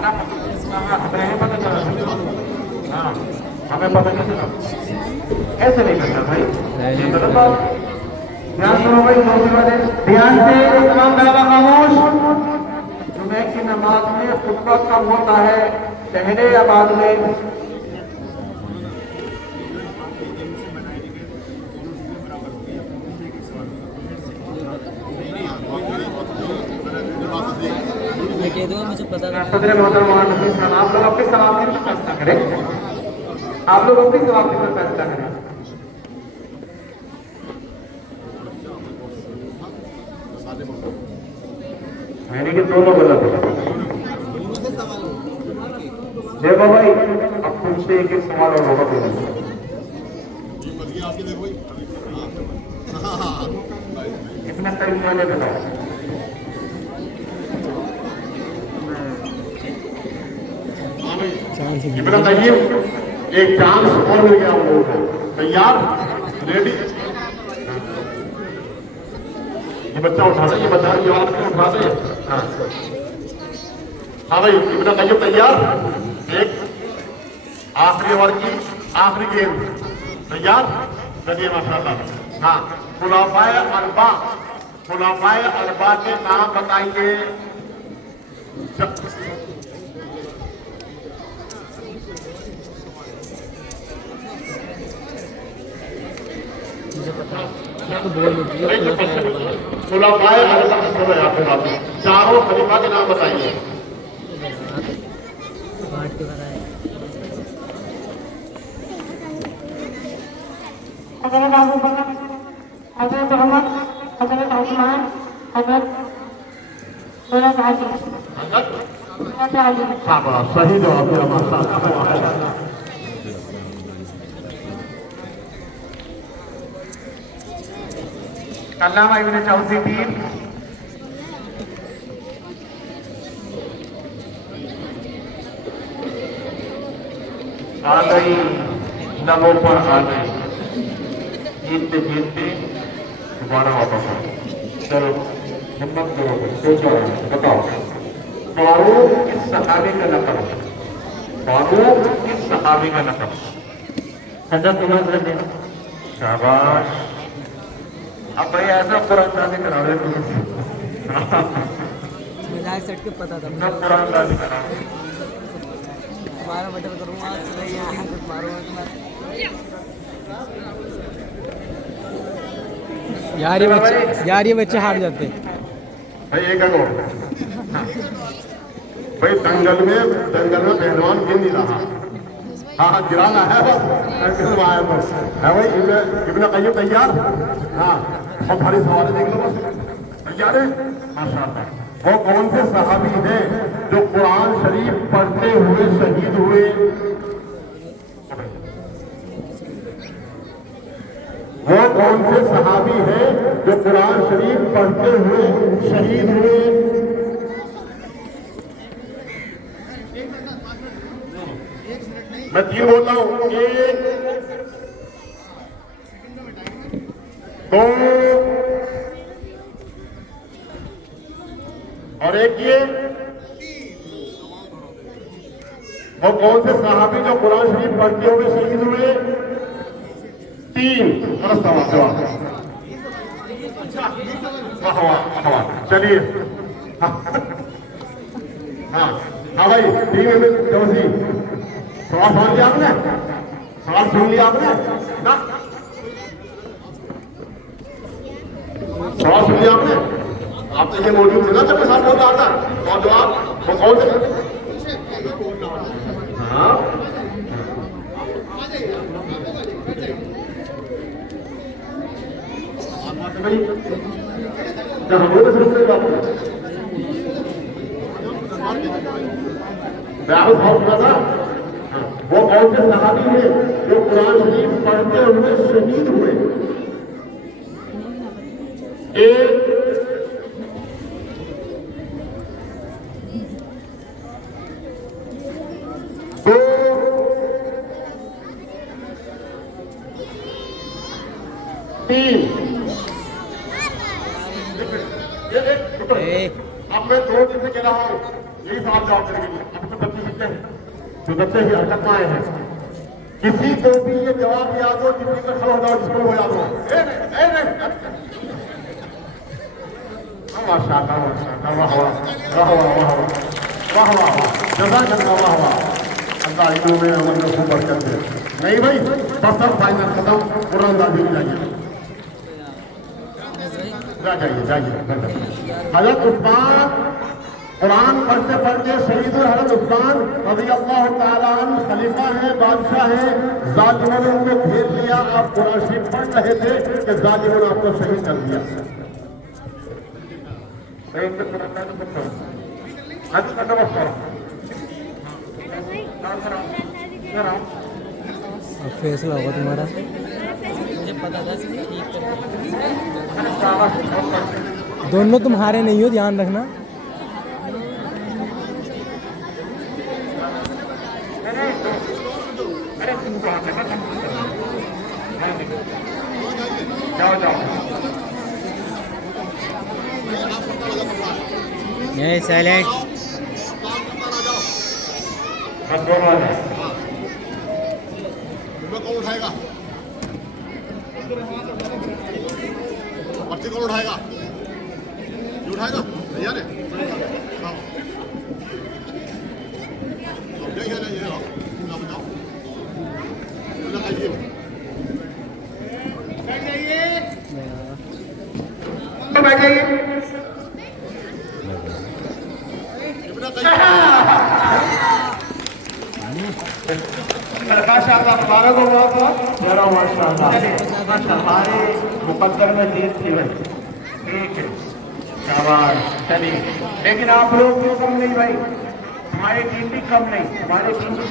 ना हमें पता चला। हाँ हमें पता नहीं चला, ऐसे नहीं करना भाई, ये गलत बात। ध्यान सुनो भाई, ध्यान से तमाम दावा खामोश। जुमे की नमाज में खुतबा कब होता है, पहले या बाद में? मैं कह दूंगा, मुझे पता नहीं। सदर मोहतरम आप लोग अपनी सलामती पर फैसला करें, आप लोग अपनी सलामती पर फैसला करें। मैंने कि दोनों गलत है। देखो भाई, अब तुमसे एक सवाल और होगा बोलो। कितना टाइम मैंने बताया? बताइए, एक चांस और मिल गया हम लोगों को। तैयार, रेडी? ये बच्चा उठा दे, ये बच्चा ये उठा दे। हाँ हाँ भाई, इब्रा तैयब तैयार? एक आखिरी ओवर की आखिरी गेंद तैयार? चलिए माशाल्लाह। हाँ, खुलाफाए अरबा, खुलाफाए अरबा के नाम बताइए। खुलाफाए अरबा चारों खलीफा के नाम बताइए। हज़रत अबू बकर, हज़रत उमर, हज़रत उस्मान, हज़रत अली। शाबाश, सही जवाब दिया माशाल्लाह। अल्लामा इब्न जौज़ी पीर आ गई, लबों पर आ गई, जीतते जीतते दोबारा वापस आ। चलो हिम्मत करो, सोचो, बताओ फारूक किस सहाबी का लक़ब है? फारूक किस सहाबी का लक़ब? हज़रत उमर रज़ी अल्लाह अन्हु। शाबाश। अब भाई ऐसा कुरान शादी करा रहे तुम, मजाक सेट के पता था सब कुरान शादी करा तुम्हारा बटन करूँगा, मारूंगा यार ये बच्चे हार जाते भाई। एक अगो भाई, दंगल में पहलवान गिर नहीं रहा। हाँ हाँ, गिराना है बस है भाई। इब्न क़य्यिम तैयार? हाँ, और भारी सवाल देख लो बस। तैयार है माशाअल्लाह। वो कौन से सहाबी हैं जो कुरान शरीफ पढ़ते हुए शहीद हुए? वो कौन से सहाबी हैं जो कुरान शरीफ पढ़ते हुए शहीद हुए? मैं तीन बोलता हूं, एक, दो और एक ये। वो कौन से सहाबी जो कुरान शरीफ पढ़ते हुए शहीद हुए? तीन। जवाब। चलिए हाँ हाँ भाई, टीम में जौज़ी सवाल सुन लिया आपने? सवाल सुन लिया आपने ना? सवाल सुन लिया आपने? आप तो ये मौजूद थे ना जब मैं साथ बोल रहा था। और जवाब वो कौन से? हाँ भाई, जब हम लोग समझते हैं वो कौन से सहाबी हैं जो कुरान शरीफ पढ़ते हुए शहीद हुए? एक, दो, तीन। अब मैं 2 दिन से कह रहा हूं, यही सवाल जवाब करेंगे। अब तो बच्चे जीतते हैं, जो बच्चे की हरकत में आए हैं, किसी को भी ये जवाब याद हो जितने में खड़ा हो जाओ, जिसको वो याद हो। माशाअल्लाह माशाअल्लाह, वाह वाह वाह वाह वाह वाह वाह वाह, जज़ाकल्लाह, वाह वाह, अल्लाह इल्म में अमल में खूब बरकत दे। नहीं भाई, बस अब फाइनल खत्म, कुरानदाजी में जाइए, जाइए। हज़रत उस्मान कुरान पढ़ते पढ़ते शहीद हुए। हज़रत उस्मान रज़ी अल्लाह तआला अन्हु खलीफा हैं, बादशाह हैं, जालिमों ने उनको घेर लिया। आप कुरान शरीफ पढ़ रहे थे कि जालिमों ने आपको शहीद कर दिया। अब फैसला होगा तुम्हारा। दोनों तुम हारे नहीं हो, ध्यान रखना। जाओ जाओ, ये साइलेंट। बस दोनों आ जाए। कौन उठाएगा? पर्ची कौन उठाएगा? ये उठाएगा? तैयार है? हाँ। ये आओ, ना बजाओ। लगाइए। बैठ जाइए। माशाअल्लाह, मुबारक हो बहुत जरा माशाअल्लाह। हमारे मुकद्दर में जीत थी भाई, ठीक है, शाबाश। चलिए, लेकिन आप लोग क्यों कम नहीं भाई? हमारी टीम भी कम नहीं, हमारी टीम भी